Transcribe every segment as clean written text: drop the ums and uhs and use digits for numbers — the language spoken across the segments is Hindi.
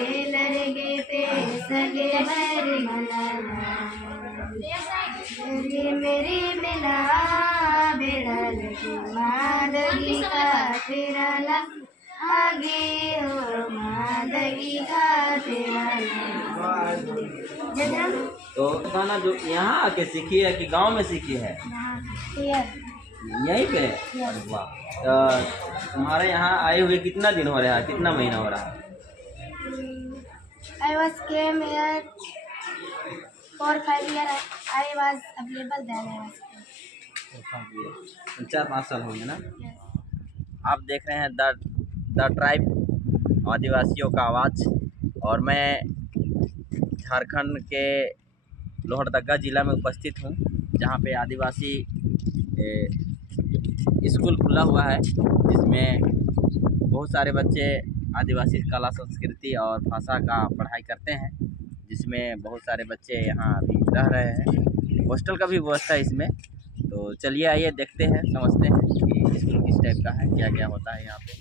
टेलर गे पे सगे भर मलाला मेरी मिला बेड़ा लगी मादगी का तेराला आगे हो मादगी का तेराला। तो गाना जो यहाँ आके सीखी है कि गांव में सीखी है? यहीं पे? वाह। तुम्हारे यहाँ आए हुए कितना दिन हो रहा है, कितना महीना हो रहा है? I was came here 4-5 years. I was available then. I was 4-5 साल होंगे ना? आप देख रहे हैं द ट्राइब, आदिवासियों का आवाज़। और मैं झारखंड के लोहरदगा ज़िला में उपस्थित हूँ, जहाँ पे आदिवासी स्कूल खुला हुआ है, जिसमें बहुत सारे बच्चे आदिवासी कला संस्कृति और भाषा का पढ़ाई करते हैं, जिसमें बहुत सारे बच्चे यहाँ अभी रह रहे हैं। हॉस्टल का भी व्यवस्था है इसमें। तो चलिए आइए देखते हैं, समझते हैं कि स्कूल किस टाइप का है, क्या क्या होता है यहाँ पे।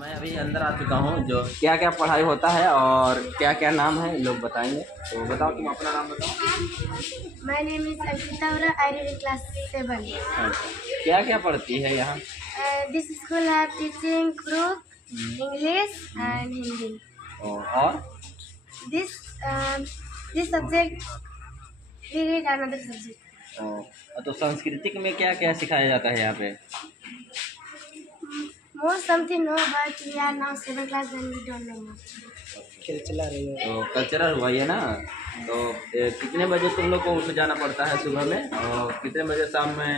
मैं अभी अंदर आ चुका हूँ। जो क्या क्या पढ़ाई होता है और क्या क्या नाम है लोग बताएंगे। तो बताओ, तुम अपना नाम बताओ। My name is Ankita Vora. I read in class 7. क्या क्या पढ़ती है यहाँ? This school have teaching group, English and Hindi. और This subject we read another subject. तो सांस्कृतिक में क्या क्या सिखाया जाता है यहाँ पे? More something know, but we are now 7th class and we don't know much. तो कल्चरल हुआ ये ना। तो कितने बजे तुम लोग को उठ जाना पड़ता है सुबह में, और कितने बजे शाम में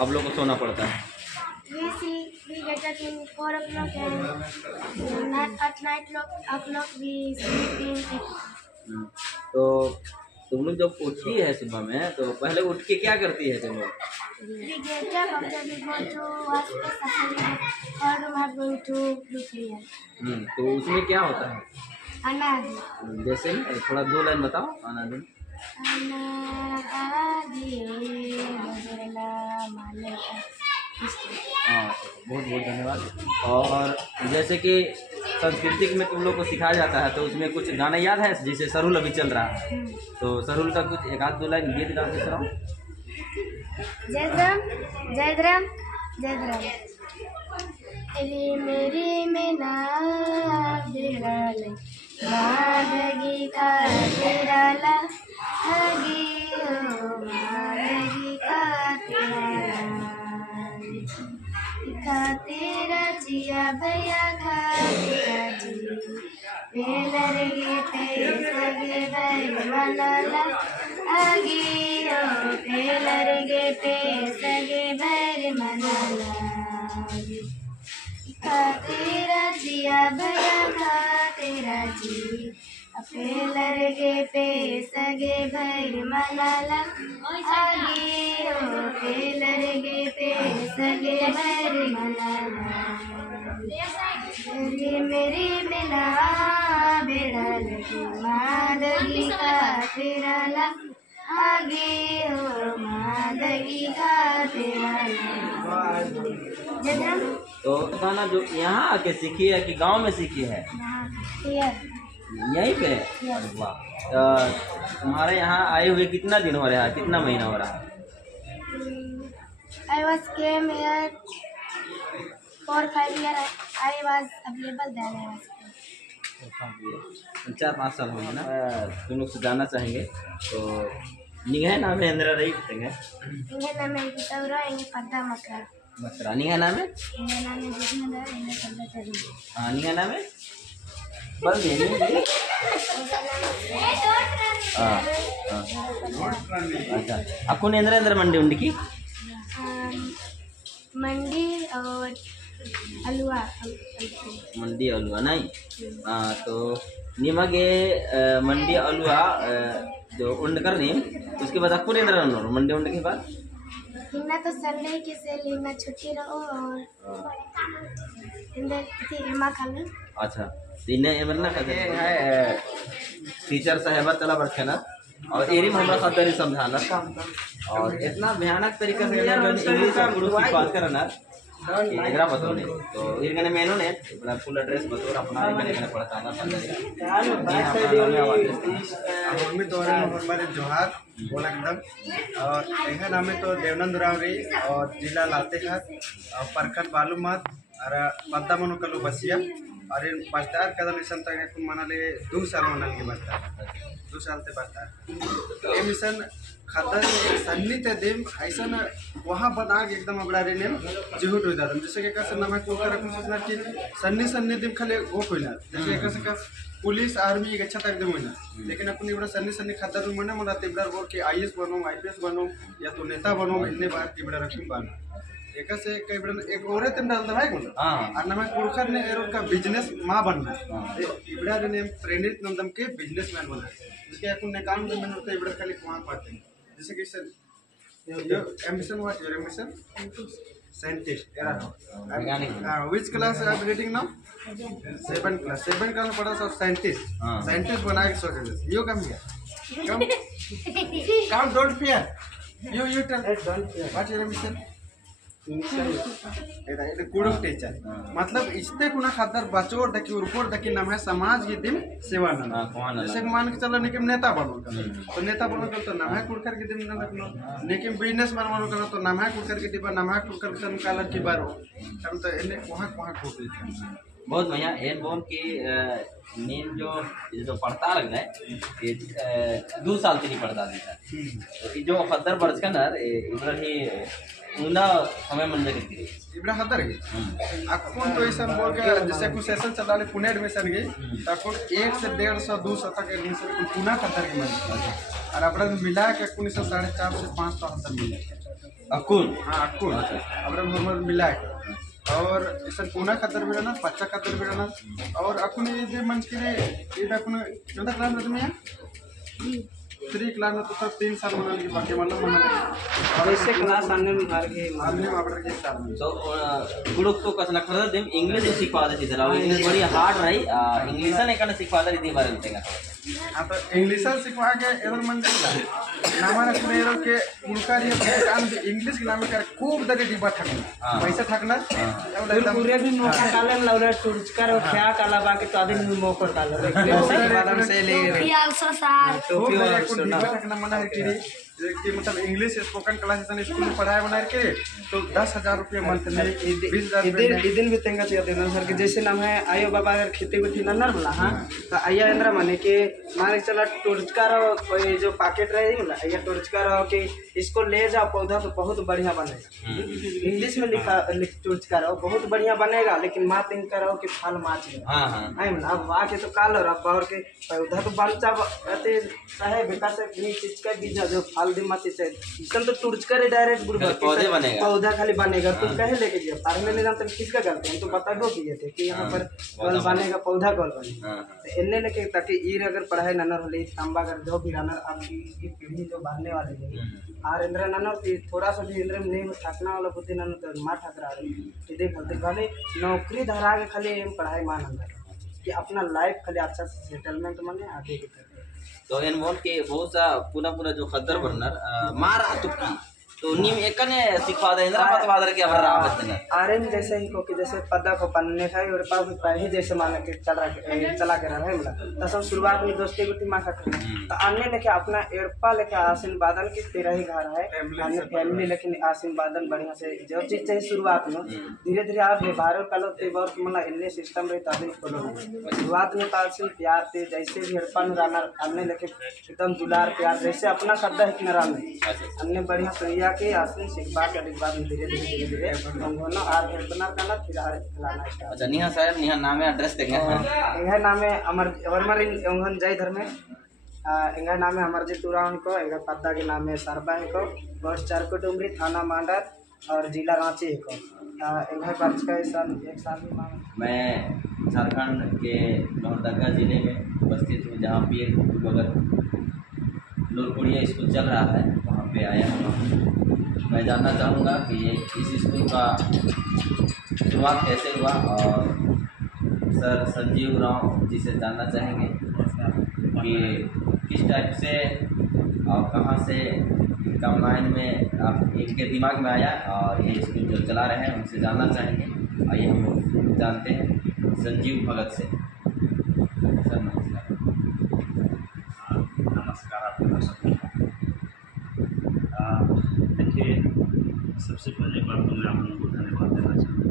आप लोग को सोना पड़ता है? We get up in 4 o'clock and at night o'clock we sleep in 8. तो तुम लोग जब उठती है सुबह में, तो पहले उठ के क्या करती है तुम लोग? We get up after we go to wash the safari or we are going to do prayer. तो उसमें क्या होता है? Anadi. जैसे थोड़ा 2 लाइन बताओ। अनादि। हाँ, बहुत बहुत धन्यवाद। और जैसे कि सांस्कृतिक में तुम लोग को सिखाया जाता है, तो उसमें कुछ गाना याद है? जैसे सरुल अभी चल रहा है, तो सरुल का कुछ 1-2 लाइन गीत गा के सुनाओ। जयद्राम जयद्राम जयद्राम रे मेरी मेना बिरले मादगी का तेराला आगे हो मादगी का तेरा जिया भैया खा तेरा जी टेलर गे पे सगे भर मलाला आगे हो टेलर गे पे सगे भर मलाला तेरा जिया भैया खा तेरा जी टेलर गे पे सगे भर मलाला आगे हो टेलर गे पे सगे भर मलाला मेरी मिला बेड़ा लगी मादगी का तेराला आगे हो मादगी का तेराला। तो गाना जो यहाँ आके सीखी है कि गांव में सीखी है? यहीं पे? वाह। तुम्हारे यहाँ आए हुए कितना दिन हो रहा है, कितना महीना हो रहा है? I was came here 4-5 years. I was available then. I was 4-5 साल होंगे ना? तुम लोग से जानना चाहेंगे। तो निगाह नाम है इंदिरा रही Inge naam hai Ankita Vora. Inge Padda Makra. मकरा। निगाह नाम है? Inge naam hai Jisnandar. Inge Padda Chari. हाँ, निगाह नाम है? बोल दे। अच्छा, आपको इंदिरा मंडी उंडी की मंडी और अलुआ मंडी अलुआ नहीं? हाँ, तो निಮಗೆ मंडी अलुआ जो उंड करनी, उसके बाद आपको इंदिरा मंडी उंड के बाद हिन्ना तो संडे के से लेना छुट्टी रहो और इंदर थी एमा खाना। अच्छा, तो इन्हें एमरना कहते हैं टीचर साहेबा चला बरखेना और एरी में हमरा खतर समझाना और इतना भयानक तरीके से इंग्लिश और उर्दू की बात करना एकरा बतो नहीं तो इरगने मेनू ने अपना फुल एड्रेस बतो अपना इरगने पड़ता ना हमें तो हमारे जोहार बोला एकदम और यह नाम है तो देवनंद रावरी और जिला लातेहार और प्रखंड बालूमाथ और पद्दा मनो कलू बसिया और इन बस्तार कदम मिशन तक मना ले 2 साल मना के बस्तार 2 साल से बस्तार ये मिशन खतर सन्नी ते देम ऐसा न वहाँ बना के एकदम अपना रे नेम जिहुट हो जाता जैसे कि कैसे नाम है को कर कुछ ना कि सन्नी देम खाली वो कोई ना जैसे कैसे का पुलिस आर्मी एक अच्छा तक दे ना लेकिन अपनी बड़ा सन्नी खतर में मने मला ते बड़ा बोल के आईएएस बनो आईपीएस बनो या तो नेता बनो इतने बार के बड़ा रखूं बना एक से कई बड़ा एक औरत तुम डालता भाई बोल और नाम है कुरखर ने एरो का बिजनेस मां बनना इबड़ा रे नेम प्रेरित नंदम के बिजनेसमैन बना इसके अपन ने काम में होता इबड़ा खाली वहां पाते हैं जैसे कि sir your ambition what your ambition scientist which class are you reading now 7th class पढ़ा सब साइंटिस्ट बना के सोचे you come here come don't fear you tell don't fear what your ambition এটা गुड टीचर मतलब इसते कुना खातर बचोर देखी उर्पोर देखी नाम है समाज की दिन सेवा नाम जैसे मान के चलो निकम नेता बनो तो नेता बनो तो नाम है कुड़कर के दिन ना रखनो लेकिन बिजनेस बनो करो तो नाम है कुड़कर के दिन नाम है कुड़कर सन कालर की बार हम तो इन्हें वहां ठोक बहुत बढ़िया एन बोन की नींद जो पढ़ता लग है ये 2 साल से नहीं पढ़ता था जो खतर बरस का ना इधर ही उना हमें मंदिर की इबड़ा खतर है अकुन तो ऐसा बोल के जैसे कुछ सेशन चला ले पुणे एडमिशन गई तकुन 1 से 150 200 तक एडमिशन पुणे खतर के मन और अपना मिला के 450 से 500 मिले अकुन हां अकुन अपना नॉर्मल मिला और इस पुणे खतर भी रहना पच्चा खतर भी रहना और अकुन ये मन के ये अकुन कितना क्लास में 3 क्लास में तो 3 साल मना के बाकी मतलब मना और इससे क्लास आने में मार के ऑर्डर के साल में तो गुड़क तो कसना खरदा देम इंग्लिश सिखा दे इधर आओ इंग्लिश बड़ी हार्ड रही इंग्लिश ने कने सिखा दे दी बारे में तेगा हां तो इंग्लिश सिखवा के इधर मन दिला नामा रखने रो के उनकारी कान इंग्लिश के नाम का खूब दरे डिब्बा ठकना पैसा ठकना पूरे भी मौका काले लौरे टुरचकर और क्या काला बाकी तो आदमी में मौका काला बादाम से ले he also sir टोपी वाला डिब्बा ठकना मना है कि मतलब इंग्लिश स्पोकन क्लास स्कूल में पढ़ाया बना के तो 10,000 रुपये मंथ में 20,000 दिन भी तेंगा चाहिए देना सर के जैसे नाम है आयो बाबा अगर खेती बैठी नन्नर होला हां तो आया इंद्रा माने के माने चला टोरचकार और जो पैकेट रहे होला आया टोरचकार के इसको ले जाओ पौधा तो बहुत बढ़िया बनेगा इंग्लिश में लिखा टोरचकार बहुत बढ़िया बनेगा लेकिन मात इन करो कि फल माच हां हां अब आके तो काल और के पौधा तो बच्चा रहते रहे बेकार से चीज का बीज जो फल दे माते चाहिए इसमें तो टुरचकर डायरेक्ट बुढ़ा पौधे बनेगा पौधा खाली बनेगा तुम कहे लेके जाओ फार्म में जानते किसका करते हैं तो बता दो कि थे कि यहाँ पर कल बनेगा पौधा कल बनेगा तो इन्ने लेके ताकि ईर अगर पढ़ाई ननर होले तांबा अगर जो भी ननर अब की पीढ़ी जो बढ़ने वाले है आर इंद्र ननर की थोड़ा सा भी इंद्र में नहीं ठाकना वाला बुद्धि ननर तो मार ठाकरा रही देख खाली नौकरी धरा के खाली पढ़ाई मान अंदर कि अपना लाइफ खाली अच्छा से सेटलमेंट माने आगे की तो इन बोल के बहुत सा पूरा जो खतर बरनर मार तुकी तो नीम एकने सिखा दे इंद्रा पत बादर के अबर रावत ने आरएन जैसे ही को कि जैसे पद्दा को पन्ने खाई और पाव पहले जैसे माने के चला के रहे होला तो सब शुरुआत में दोस्ती गुटी मां खाते तो अन्य लेके अपना एड़पा लेके आसिन बादल की तेरा ही घर है अन्य फैमिली लेकिन आसिन बादल बढ़िया से जो चीज चाहिए शुरुआत में धीरे-धीरे आप व्यवहार करो ते वर्क मतलब इन्ने सिस्टम रे तादिन फॉलो शुरुआत में आसिन प्यार से जैसे भी एड़पा न राना अन्य लेके एकदम दुलार प्यार जैसे अपना शब्द है कि रान अन्य बढ़िया प्रिया के आसन सिखबा के बाद धीरे-धीरे हम दोनों आर हेल्प बना करना फिर आर खिलाना स्टार्ट अच्छा निहा साहब निहा नाम है एड्रेस देंगे यह नाम है अमर इंगन जय धर्म इंगा नाम है अमरजीत उरावन को इंगा पद्दा के नाम है सरबा है को बस चारको डुमरी थाना मांडर और जिला रांची है को इंगा बर्च का सन 1 साल भी मांग मैं झारखंड के लोहरदगा जिले में उपस्थित हूँ जहाँ पीर बगल लोरपुड़िया स्कूल चल रहा है वहाँ पे आया हूँ मैं जानना चाहूँगा कि इस स्कूल का शुरुआत कैसे हुआ और सर संजीव राव जी से जानना चाहेंगे कि किस टाइप से और कहाँ से इनका माइंड में आप इनके दिमाग में आया और ये स्कूल जो चला रहे हैं उनसे जानना चाहेंगे। आइए हम लोग जानते हैं संजीव भगत से। सर नमस्कार। नमस्कार आपके दर्शकों को। देखिए, सबसे पहले बात तो मैं आप लोगों को धन्यवाद देना चाहूँगा।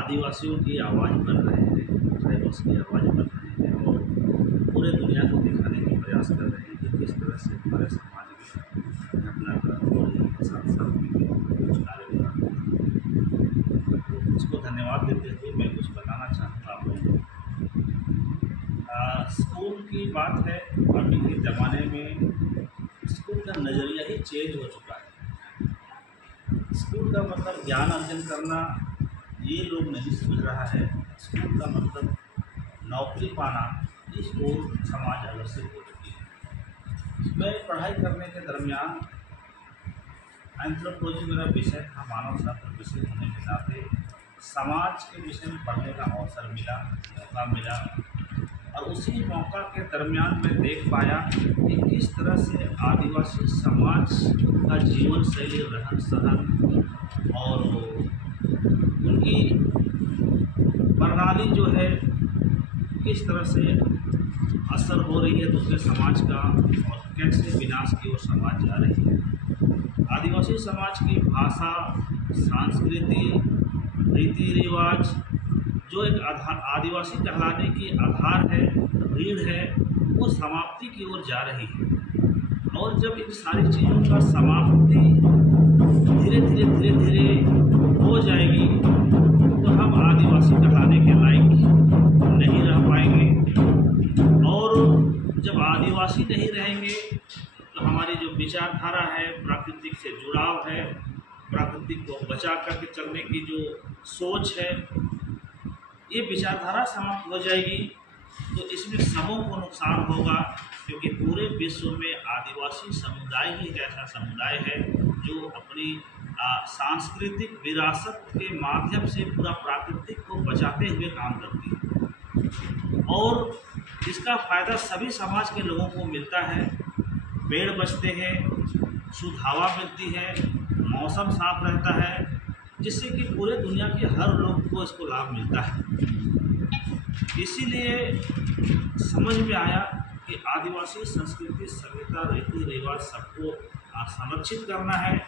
आदिवासियों की आवाज़ बन रहे हैं, ट्राइबल्स की आवाज़ बन रहे हैं और पूरे दुनिया को दिखाने का प्रयास कर रहे हैं कि किस तरह से हमारे समाज में अपना और साथ साथ कुछ कार्य कर रहे हैं। इसको धन्यवाद देते हुए मैं कुछ बताना चाहूँगा आप लोगों को। स्कूल की बात है, अभी के ज़माने में स्कूल का नज़रिया ही चेंज हो चुका है। स्कूल का मतलब ज्ञान अर्जन करना ये लोग नहीं समझ रहा है। स्कूल का मतलब नौकरी पाना, इस ओर समाज अग्रसर हो चुकी है। मैं पढ़ाई करने के दरमियान एंथ्रोपोलॉजी मेरा विषय था, मानव शास्त्र विषय होने के नाते समाज के विषय में पढ़ने का अवसर मिला, मौका मिला और उसी मौका के दरमियान मैं देख पाया कि किस तरह से आदिवासी समाज का जीवन शैली, रहन सहन और उनकी प्रणाली जो है किस तरह से असर हो रही है दूसरे समाज का और कैसे विनाश की ओर समाज जा रही है। आदिवासी समाज की भाषा, संस्कृति, रीति रिवाज जो एक आदिवासी कहलाने की आधार है, रीढ़ है, वो समाप्ति की ओर जा रही है। और जब इन सारी चीज़ों का समाप्ति धीरे धीरे हो जाएगी तो हम आदिवासी कहलाने के लायक नहीं रह पाएंगे। और जब आदिवासी नहीं रहेंगे तो हमारी जो विचारधारा है, प्राकृतिक से जुड़ाव है, प्राकृतिक को बचा करके चलने की जो सोच है, ये विचारधारा समाप्त हो जाएगी। तो इसमें सबों को नुकसान होगा, क्योंकि पूरे विश्व में आदिवासी समुदाय ही एक ऐसा समुदाय है जो अपनी सांस्कृतिक विरासत के माध्यम से पूरा प्राकृतिक को बचाते हुए काम करती है और इसका फ़ायदा सभी समाज के लोगों को मिलता है। पेड़ बचते हैं, शुद्ध हवा मिलती है, मौसम साफ रहता है, जिससे कि पूरे दुनिया के हर लोग को इसको लाभ मिलता है। इसीलिए समझ में आया कि आदिवासी संस्कृति, सभ्यता, रीति रिवाज सबको संरक्षित करना है।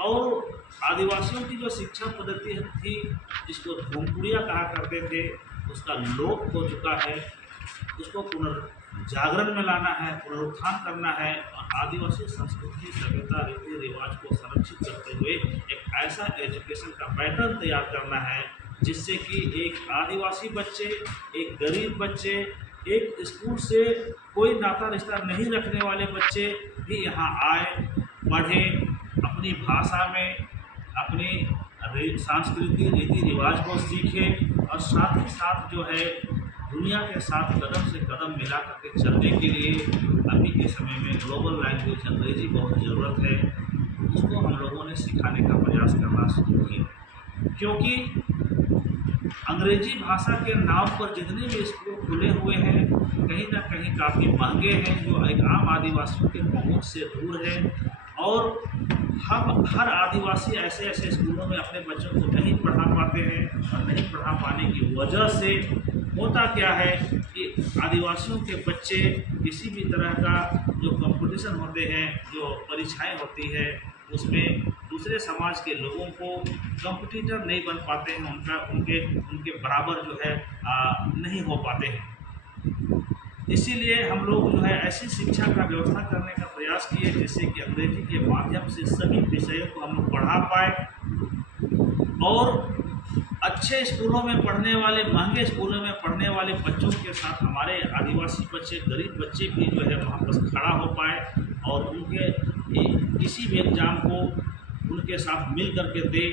और आदिवासियों की जो शिक्षा पद्धति थी, जिसको धूमपुड़िया कहा करते थे, उसका लोप हो चुका है। उसको पुनर्जागरण में लाना है, पुनरुत्थान करना है और आदिवासी संस्कृति, सभ्यता, रीति रिवाज को संरक्षित करते हुए एक ऐसा एजुकेशन का पैटर्न तैयार करना है जिससे कि एक आदिवासी बच्चे, एक गरीब बच्चे, एक स्कूल से कोई नाता रिश्ता नहीं रखने वाले बच्चे भी यहाँ आए, पढ़ें, अपनी भाषा में अपनी सांस्कृतिक रीति रिवाज को सीखें और साथ ही साथ जो है दुनिया के साथ कदम से कदम मिला करके चलने के लिए अभी के समय में ग्लोबल लैंग्वेज अंग्रेजी बहुत ज़रूरत है। उसको हम लोगों ने सिखाने का प्रयास करना शुरू किया, क्योंकि अंग्रेजी भाषा के नाम पर जितने भी स्कूल खुले हुए हैं कहीं ना कहीं काफ़ी महंगे हैं, जो एक आम आदिवासियों के पहुँच से दूर है। और हम हर आदिवासी ऐसे ऐसे स्कूलों में अपने बच्चों को नहीं पढ़ा पाते हैं और नहीं पढ़ा पाने की वजह से होता क्या है कि आदिवासियों के बच्चे किसी भी तरह का जो कंपटीशन होते हैं, जो परीक्षाएं होती है, उसमें दूसरे समाज के लोगों को कंपटीटर नहीं बन पाते हैं, उनके बराबर जो है नहीं हो पाते हैं। इसीलिए हम लोग जो है ऐसी शिक्षा का व्यवस्था करने का प्रयास किए जिससे कि अंग्रेजी के माध्यम से सभी विषयों को हम लोग पढ़ा पाए और अच्छे स्कूलों में पढ़ने वाले, महंगे स्कूलों में पढ़ने वाले बच्चों के साथ हमारे आदिवासी बच्चे, गरीब बच्चे भी जो है वहाँ पर खड़ा हो पाए और उनके किसी भी एग्ज़ाम को उनके साथ मिल करके दे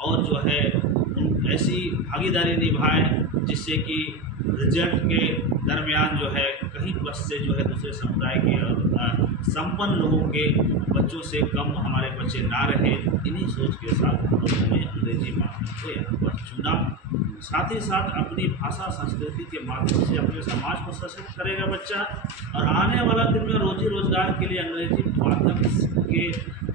और जो है ऐसी भागीदारी निभाए जिससे कि रिजल्ट के दरमियान जो है कहीं बस से जो है दूसरे समुदाय के संपन्न लोगों के बच्चों से कम हमारे बच्चे ना रहे, इन्हीं सोच के साथ हम लोगों ने अंग्रेजी माध्यम को यहाँ पर चुना। साथ ही साथ अपनी भाषा संस्कृति के माध्यम से अपने समाज को सशक्त करेगा बच्चा, और आने वाला दिन में रोजी रोजगार के लिए अंग्रेजी माध्यम के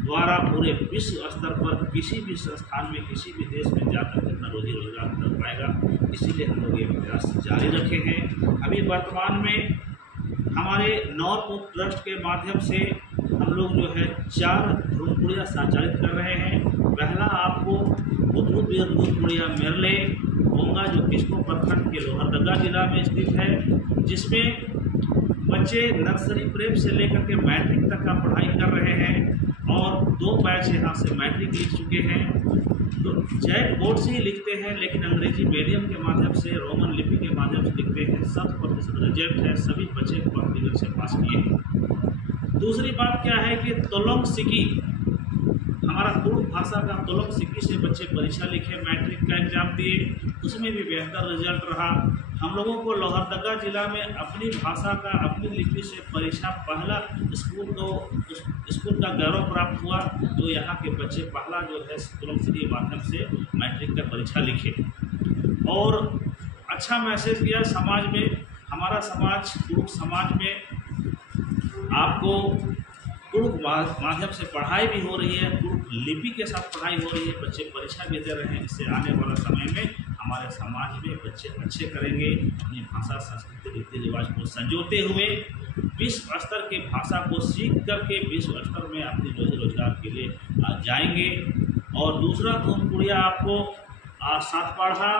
द्वारा पूरे विश्व स्तर पर किसी भी संस्थान में, किसी भी देश में जाकर अपना रोजी रोजगार कर पाएगा। इसीलिए हम लोग ये प्रयास जारी रखे हैं। अभी वर्तमान में हमारे नॉर्थ ट्रस्ट के माध्यम से हम लोग जो है 4 ध्रुवपुड़िया संचालित कर रहे हैं। पहला आपको बुद्धूत ध्रुवपुड़िया मेरले होंगा, जो किस्को प्रखंड के लोहरदगा जिला में स्थित है, जिसमें बच्चे नर्सरी प्रेप से लेकर के मैट्रिक तक का पढ़ाई कर रहे हैं, और 2 बैच यहाँ से मैट्रिक लिख चुके हैं। तो जैक बोर्ड से ही लिखते हैं, लेकिन अंग्रेजी मीडियम के माध्यम से, रोमन लिपि के माध्यम से लिखते हैं। 100% रिजल्ट है, सभी बच्चे कॉन्फिडेंस से पास किए हैं। दूसरी बात क्या है कि तोलोंग सिकी, हमारा कुड़ुक भाषा का तोलोंग सिकी से बच्चे परीक्षा लिखे, मैट्रिक का एग्जाम दिए, उसमें भी बेहतर रिजल्ट रहा। हम लोगों को लोहरदगा जिला में अपनी भाषा का, अपनी लिपि से परीक्षा पहला स्कूल का गौरव प्राप्त हुआ, तो यहाँ के बच्चे पहला जो है तोलोंग सिकी के माध्यम से मैट्रिक का परीक्षा लिखे। और अच्छा मैसेज गया समाज में। हमारा समाज, कुड़ुक समाज में आपको कुड़ुक माध्यम से पढ़ाई भी हो रही है, कुड़ुक लिपि के साथ पढ़ाई हो रही है, बच्चे परीक्षा भी दे रहे हैं। इससे आने वाला समय में हमारे समाज में बच्चे अच्छे करेंगे, अपनी भाषा, संस्कृति, रीति रिवाज को संजोते हुए विश्व स्तर की भाषा को सीख करके विश्व स्तर में अपने रोजी रोजगार के लिए जाएंगे। और दूसरा ध्रुवपुड़िया आपको 7 पाढ़ा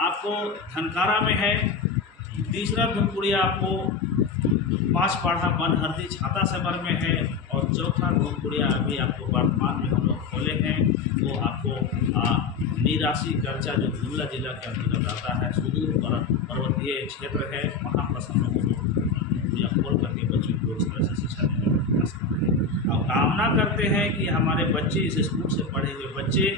आपको धनकारा में है। तीसरा ध्रुवपुड़िया आपको 5 पाढ़ा बनहरदी छाता सबर में है, और चौथा ध्रुवपुड़िया अभी आपको वर्तमान में हम लोग खोले हैं, वो आपको निराशी गर्चा, जो गुमला जिला के अंतर्गत आता है, सुदूर पर्वतीय क्षेत्र है, वहाँ पर हम लोगों को ध्रुवपुड़िया खोल करके बच्चों को इस तरह से शिक्षा देने का प्रयास कर रहे हैं। और कामना करते हैं कि हमारे बच्चे, इस स्कूल से पढ़े हुए बच्चे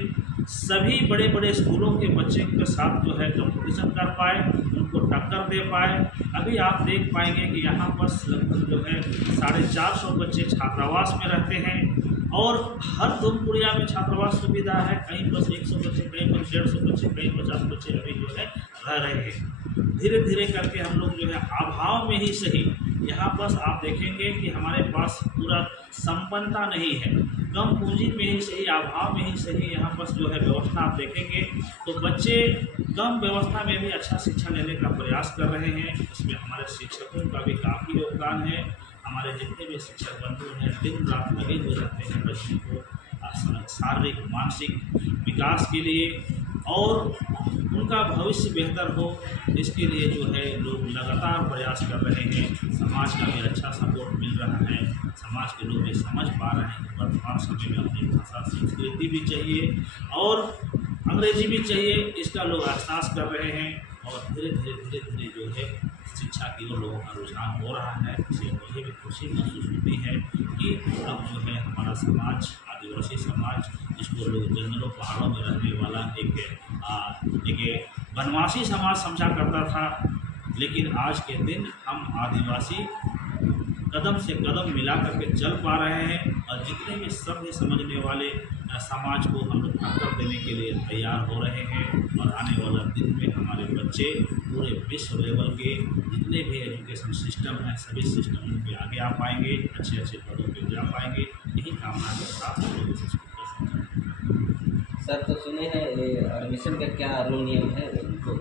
सभी बड़े बड़े स्कूलों के बच्चे के साथ जो है कंपटीशन कर पाए, उनको टक्कर दे पाए। अभी आप देख पाएंगे कि यहाँ पर लगभग जो है 450 बच्चे छात्रावास में रहते हैं, और हर ध्रुवपुड़िया में छात्रावास सुविधा है। कहीं पर 100 बच्चे, कहीं पर 150 बच्चे, कहीं 50 बच्चे अभी जो है रह रहे हैं। धीरे धीरे करके हम लोग जो है अभाव में ही सही, यहाँ पर आप देखेंगे कि हमारे पास पूरा संपन्नता नहीं है, कम पूंजी में ही सही, अभाव में ही सही, यहाँ पर जो है व्यवस्था आप देखेंगे तो बच्चे कम व्यवस्था में भी अच्छा शिक्षा लेने का प्रयास कर रहे हैं। इसमें हमारे शिक्षकों का भी काफ़ी योगदान है। हमारे जितने भी शिक्षक बंधु हैं दिन रात लगे हुए रहते हैं बच्चों को शारीरिक मानसिक विकास के लिए, और उनका भविष्य बेहतर हो, इसके लिए जो है लोग लगातार प्रयास कर रहे हैं। समाज का भी अच्छा सपोर्ट मिल रहा है, समाज के लोग ये समझ पा रहे हैं कि वर्तमान समय में अपनी भाषा संस्कृति भी चाहिए और अंग्रेजी भी चाहिए, इसका लोग एहसास कर रहे हैं। और धीरे धीरे जो है शिक्षा की ओर लोगों का रुझान हो रहा है। इससे मुझे भी खुशी महसूस होती है कि अब जो है हमारा समाज, आदिवासी समाज, जिसको लोग जंगलों पहाड़ों में रहने वाला एक वनवासी समाज समझा करता था, लेकिन आज के दिन हम आदिवासी कदम से कदम मिला करके चल पा रहे हैं, और जितने भी सभ्य समझने वाले समाज को हम लोग टक्कर देने के लिए तैयार हो रहे हैं। और आने वाला दिन में हमारे बच्चे पूरे विश्व लेवल के जितने भी एजुकेशन सिस्टम हैं सभी सिस्टम में आगे आ पाएंगे, अच्छे अच्छे पदों पे जा पाएंगे। यही कामना के साथ हम लोग इस सर, तो सुने हैं एडमिशन का क्या रूल नियम है, उनको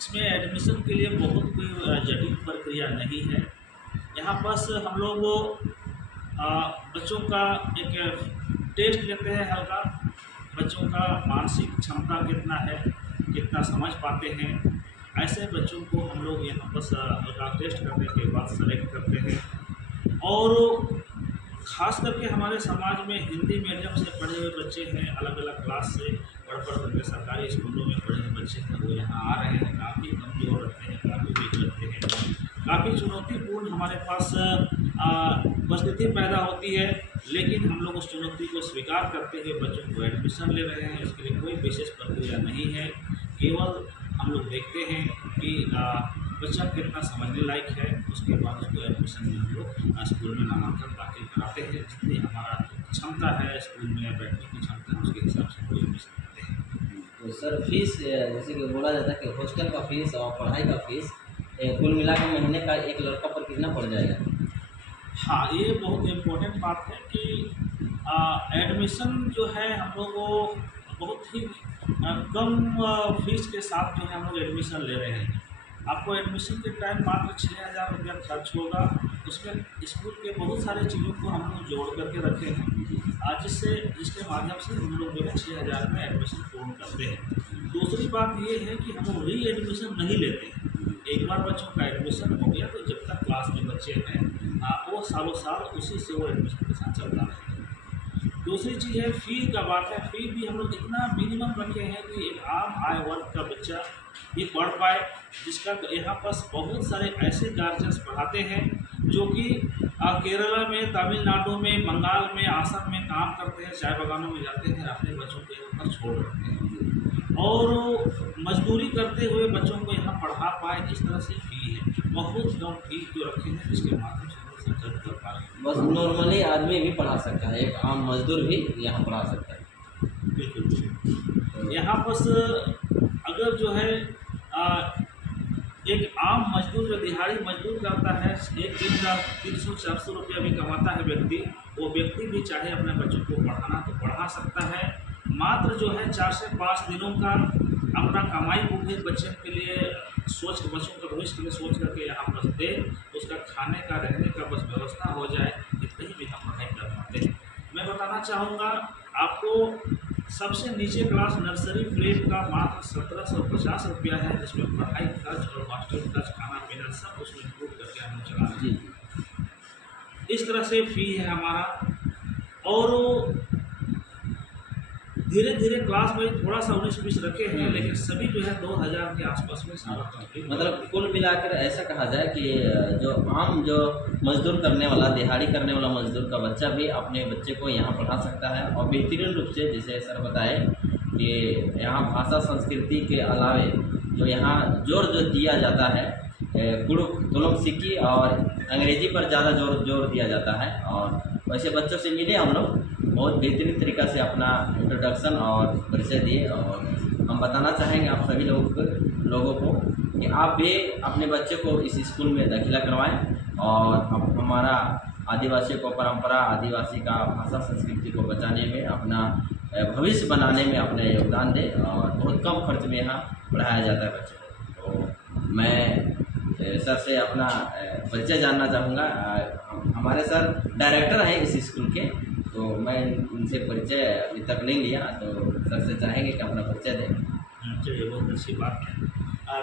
इसमें एडमिशन के लिए बहुत कोई जटिल प्रक्रिया नहीं है। यहाँ बस हम लोग बच्चों का एक टेस्ट लेते हैं हल्का, बच्चों का मानसिक क्षमता कितना है, कितना समझ पाते हैं, ऐसे बच्चों को हम लोग यहाँ बस हल्का टेस्ट करने के बाद सेलेक्ट करते हैं। और ख़ास करके हमारे समाज में हिंदी मीडियम से पढ़े हुए बच्चे हैं, अलग अलग क्लास से पढ़ करके सरकारी स्कूलों में पढ़े हुए बच्चे हैं, वो यहाँ आ रहे हैं, काफ़ी कमज़ोर रहते हैं, काफ़ी वीक रहते हैं, काफ़ी चुनौतीपूर्ण हमारे पास परिस्थिति पैदा होती है। लेकिन हम लोग उस चुनौती को स्वीकार करते हुए बच्चों को एडमिशन ले रहे हैं। इसके लिए कोई विशेष प्रक्रिया नहीं है, केवल हम लोग देखते हैं कि बच्चा कितना समझने लायक है, उसके बाद उसको एडमिशन में हम लोग स्कूल में नामांकन दाखिल कराते हैं। जितनी हमारा क्षमता है स्कूल में बैठने की क्षमता है उसके हिसाब से हम लोग एडमिशन करते हैं। तो सर फीस जैसे कि बोला जाता है कि हॉस्टल का फीस और पढ़ाई का फीस कुल मिला के महीने का एक लड़का पर कितना पड़ जाएगा? हाँ, ये बहुत इम्पोर्टेंट बात है कि एडमिशन जो है हम लोग वो बहुत ही कम फीस के साथ जो है हम लोग एडमिशन ले रहे हैं। आपको एडमिशन के टाइम मात्र 6,000 रुपया खर्च होगा। उसमें स्कूल के बहुत सारे चीज़ों को हम लोग जोड़ करके रखे हैं जिसके माध्यम से हम लोग जो है 6,000 में एडमिशन पूर्ण करते हैं। दूसरी बात ये है कि हम लोग री एडमिशन नहीं लेते हैं। एक बार बच्चों का एडमिशन हो गया तो जब तक क्लास में बच्चे हैं वो सालों साल उसी से वो एडमिशन के साथ चलता रहेगा। दूसरी चीज़ है फ़ी का बात है। फ़ी भी हम लोग इतना मिनिमम रखे हैं कि एक आम आय वर्ग का बच्चा भी पढ़ पाए, जिसका यहाँ पर बहुत सारे ऐसे गार्जियंस पढ़ाते हैं जो कि केरला में, तमिलनाडु में, बंगाल में, आसाम में काम करते हैं, चाय बागानों में जाते हैं, अपने बच्चों को यहाँ पर छोड़ रखते हैं और मजदूरी करते हुए बच्चों को यहाँ पढ़ा पाए। इस तरह से फ़ी है, बहुत कम फी जो रखे हैं जिसके माध्यम से हम संचालित कर पा रहे हैं। बस नॉर्मली आदमी भी पढ़ा सकता है, एक आम मजदूर भी यहाँ पढ़ा सकता है। बिल्कुल। यहाँ पर अगर जो है एक आम मजदूर जो दिहाड़ी मजदूर करता है, एक दिन का 300-400 रुपया भी कमाता है व्यक्ति, वो व्यक्ति भी चाहे अपने बच्चों को पढ़ाना तो पढ़ा सकता है। मात्र जो है 4 से 5 दिनों का अपना कमाई को भी बच्चे के लिए बच्चों का भविष्य के लिए सोच करके यहाँ पर दे, उसका खाने का, रहने का बस व्यवस्था हो जाए, इतनी भी हम पढ़ाई कर पाते हैं। मैं बताना चाहूँगा आपको, सबसे नीचे क्लास नर्सरी प्लेट का मात्र 1750 रुपया है, जिसमें पढ़ाई खर्च और हॉस्टल खर्च, खाना पीना सब उसमें इंक्लूड करके हम चला रहे हैं। इस तरह से फ़ी है हमारा। और धीरे धीरे क्लास में थोड़ा सा 19-20 रखे हैं, लेकिन सभी जो है 2000 के आसपास में सारा कंप्लीट। मतलब कुल मिलाकर ऐसा कहा जाए कि जो मजदूर करने वाला, दिहाड़ी करने वाला मजदूर का बच्चा भी अपने बच्चे को यहाँ पढ़ा सकता है और बेहतरीन रूप से, जैसे सर बताए कि यहाँ भाषा संस्कृति के अलावे जो यहाँ जोर जो दिया जाता है कुलम सिक्की और अंग्रेजी पर ज़्यादा जोर दिया जाता है। और वैसे बच्चों से मिले हम लोग, बहुत बेहतरीन तरीक़ा से अपना इंट्रोडक्शन और परिचय दिए। और हम बताना चाहेंगे आप सभी लोगों को कि आप भी अपने बच्चे को इस स्कूल में दाखिला करवाएं और हमारा आदिवासियों को परंपरा, आदिवासी का भाषा संस्कृति को बचाने में, अपना भविष्य बनाने में अपना योगदान दें। और बहुत कम खर्च में यहाँ पढ़ाया जाता है बच्चों को। तो मैं सर से अपना परिचय जानना चाहूँगा। हमारे सर डायरेक्टर हैं इस स्कूल के, तो मैं उनसे परिचय अभी तक नहीं लिया, तो सर से चाहेंगे कि अपना परिचय दें। चलिए, बहुत अच्छी बात है।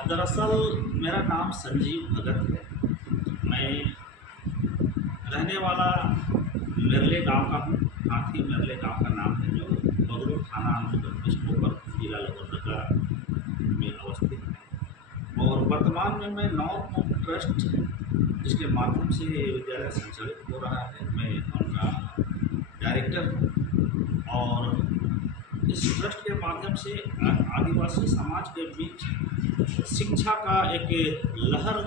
दरअसल मेरा नाम संजीव भगत है। मैं रहने वाला मेरले गांव का हूँ। हाथी मेरले गांव का नाम है, जो बगरू थाना बिष्णुपुर जिला लोहरदगा में अवस्थित है। और वर्तमान में मैं नॉर्थ मोम ट्रस्ट, जिसके माध्यम से ये विद्यालय संचालित हो रहा है, मैं उनका डायरेक्टर हूँ। और इस ट्रस्ट के माध्यम से आदिवासी समाज के बीच शिक्षा का एक लहर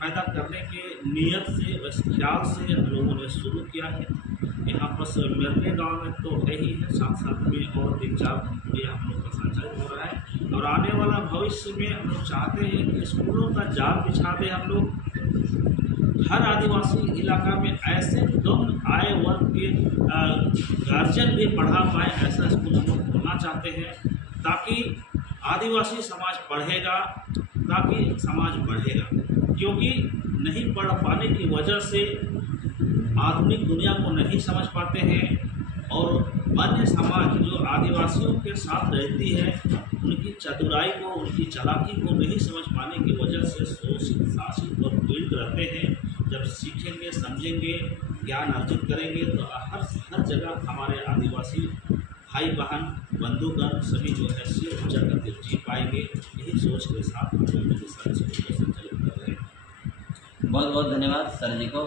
पैदा करने के नियत से, इस ख्याल से हम लोगों ने शुरू किया है। यहाँ पर मेरले गांव में तो है ही है, साथ साथ में और 3-4 कंपनियाँ हम लोग का संचालित हो रहा है। और आने वाला भविष्य में हम लोग चाहते हैं कि स्कूलों का जाल बिछा दें हम लोग। हर आदिवासी इलाका में ऐसे कम आय वर्ग के गार्जियन भी पढ़ा पाए, ऐसा स्कूल हम लोग खोलना चाहते हैं, ताकि आदिवासी समाज पढ़ेगा, ताकि समाज बढ़ेगा। क्योंकि नहीं पढ़ पाने की वजह से आधुनिक दुनिया को नहीं समझ पाते हैं और अन्य समाज जो आदिवासियों के साथ रहती है, उनकी चतुराई को, उनकी चालाकी को नहीं समझ पाने की वजह से शोषित, शासित और पीड़ित रहते हैं। जब सीखेंगे, समझेंगे, ज्ञान अर्जित करेंगे, तो हर जगह हमारे आदिवासी भाई बहन, बंधुगण सभी जो है सिर ऊँचा करके जी पाएंगे। यही सोच के साथ हम लोग संचालित कर रहे हैं। बहुत बहुत धन्यवाद सर जी को।